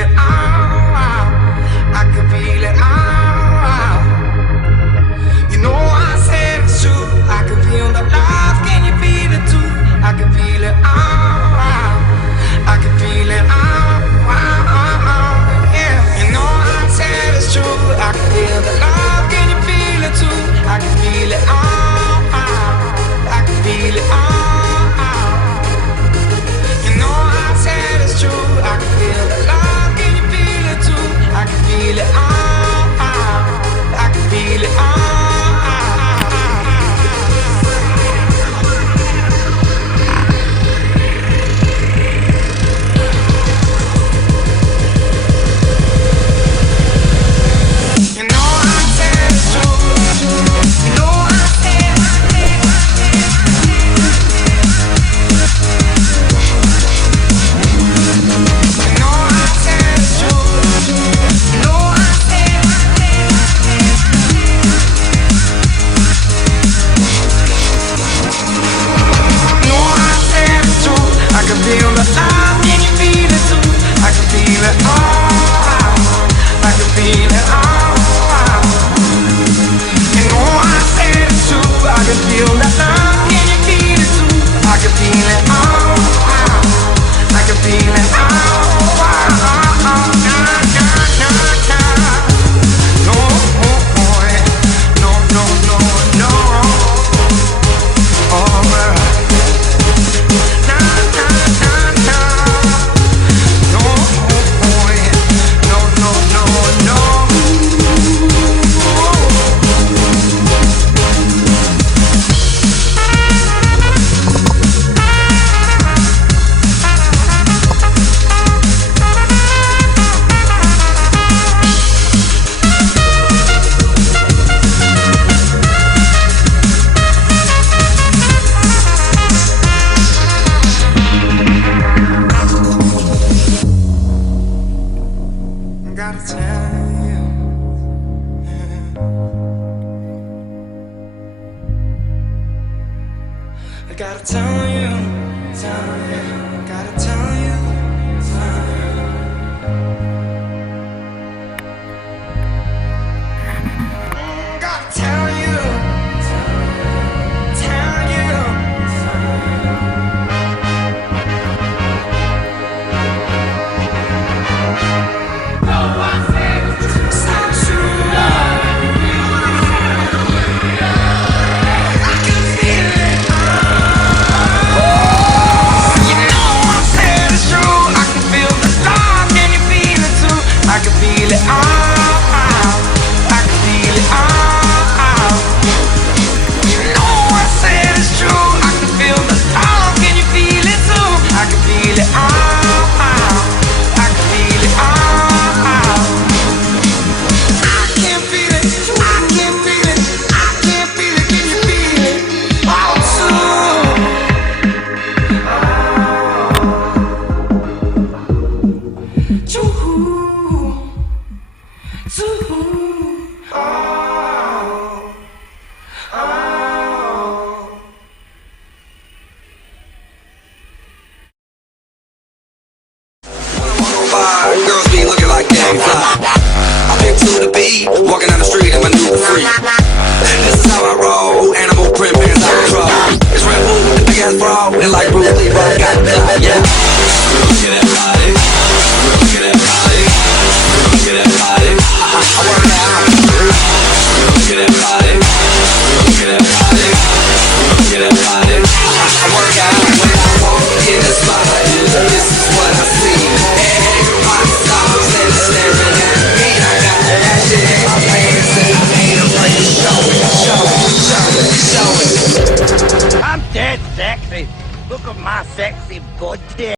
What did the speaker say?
it all. I can feel it all. You know I said it's true. I can feel the love. Can you feel it too? I can feel it all. I can feel it all. Yeah. You know I said it's true. I can feel the love. Can you feel it too? I can feel it all. I can feel it all. You know I said it's true. I can feel the love. Can you feel it too? I can feel it all. I can feel it all. I gotta tell you, gotta tell you, gotta tell you, tell you. No one said it's so true. I can feel it. Girls be looking like they fly. I pick to the beat, walking down the street and maneuver free. This is how I roll, animal print pants out control. It's Red Bull with the big ass bra, and like Bruce Lee, bro, got that, yeah. Look at that body, look at that body, look at that body. I work out. Look at that body, look at that body, look at that body. I work out when I walk in the spot. This is what I see. I'm dead sexy. Look at my sexy body.